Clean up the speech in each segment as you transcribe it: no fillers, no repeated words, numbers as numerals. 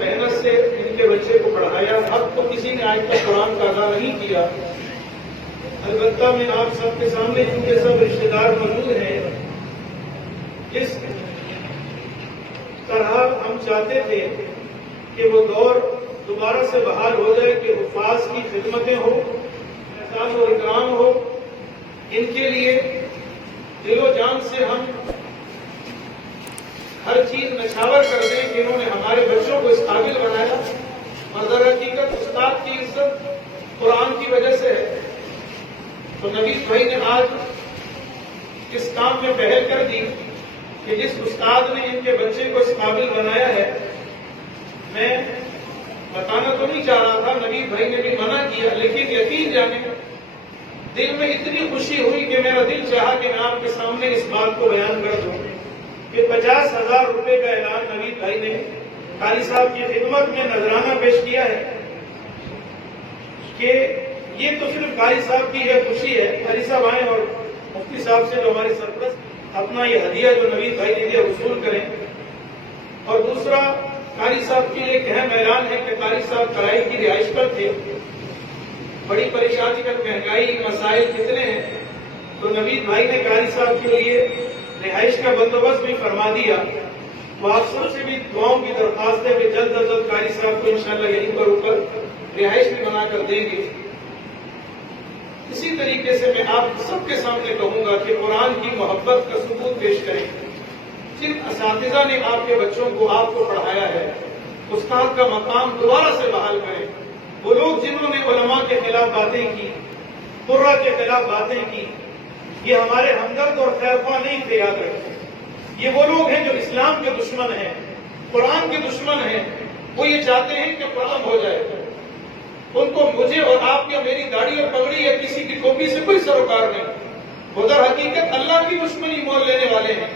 محنت سے ان کے بچے کو پڑھایا. اب تو کسی نے آج تک قرآن کا ادا نہیں کیا. البتہ میں آپ سب کے سامنے چونکہ سب رشتے دار موجود ہیں، اس طرح ہم چاہتے تھے کہ وہ دور دوبارہ سے بحال ہو جائے کہ حفاظ کی خدمتیں ہوں، احسان و اکرام ہو. ان کے لیے دل و جان سے ہم ہر چیز نچھاور کر دیں کہ انہوں نے ہمارے بچوں کو اس قابل بنایا. اور در حقیقت استاد کی عزت قرآن کی وجہ سے ہے. تو نوید بھائی نے آج اس کام میں پہل کر دی کہ جس استاد نے ان کے بچے کو اس قابل بنایا ہے، میں بتانا تو نہیں چاہ رہا تھا، نوید بھائی نے بھی منع کیا، لیکن یقین جانے دل میں اتنی خوشی ہوئی کہ میرا دل چاہا کہ میں آپ کے سامنے اس بات کو بیان کر دوں کہ 50,000 روپے کا اعلان نوید بھائی نے قاری صاحب کی خدمت میں نذرانہ پیش کیا ہے. کہ یہ تو صرف قاری صاحب کی یہ خوشی ہے. قاری صاحب آئیں اور مفتی صاحب سے جو ہمارے سرپرست اپنا یہ ہدیہ جو نوید بھائی نے دیا وصول کریں. اور دوسرا قاری صاحب کے لیے ایک اہم اعلان ہے کہ قاری صاحب کرائے کی رہائش پر تھے. بڑی پریشانی کا مہنگائی مسائل کتنے ہیں، تو نوید بھائی نے قاری صاحب کے لیے رہائش کا بندوبست بھی فرما دیا. تو آپ سب سے بھی دعاؤں کی درخواست ہے کہ جلد از جلد قاری صاحب کو انشاءاللہ یہیں پر اوپر رہائش بھی بنا کر دیں گے. اسی طریقے سے میں آپ سب کے سامنے کہوں گا کہ قرآن کی محبت کا ثبوت پیش کریں. جن اساتذہ نے آپ کے بچوں کو آپ کو پڑھایا ہے، استاد کا مقام دوبارہ سے بحال کریں. وہ لوگ جنہوں نے علماء کے خلاف باتیں کی، قرہ کے خلاف باتیں کی، یہ ہمارے ہمدرد اور خیرخواہ نہیں تھے. یاد رکھیں، یہ وہ لوگ ہیں جو اسلام کے دشمن ہیں، قرآن کے دشمن ہیں. وہ یہ چاہتے ہیں کہ قرآن ہو جائے. ان کو مجھے اور آپ یا میری داڑھی اور پگڑی یا کسی کی ٹوپی سے کوئی سروکار نہیں. وہ در حقیقت اللہ کی دشمنی مول لینے والے ہیں.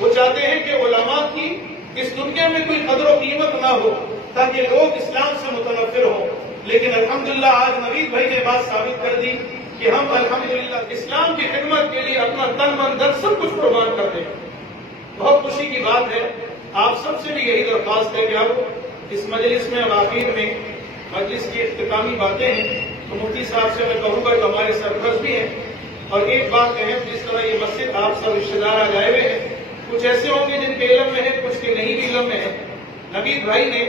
وہ چاہتے ہیں کہ علماء کی اس دنیا میں کوئی قدر و قیمت نہ ہو تاکہ لوگ اسلام سے متنفر ہوں. لیکن الحمدللہ آج نوید بھائی نے بات ثابت کر دی کہ ہم الحمدللہ اسلام کی خدمت کے لیے اپنا تن من دھن سب کچھ قربان کر دیں. بہت خوشی کی بات ہے. آپ سب سے بھی یہی درخواست ہے کہ آپ اس مجلس میں اور آخر میں مجلس کی اختتامی باتیں ہیں تو مفتی صاحب سے میں کہوں گا کہ ہمارے سرپرست بھی ہیں. اور ایک بات اہم، جس طرح یہ مسجد آپ سب رشتے دار آج آئے ہوئے ہیں، کچھ ایسے ہوں گے جن کے علم میں ہے، کچھ کے نہیں بھی علم میں ہے. نوید بھائی نے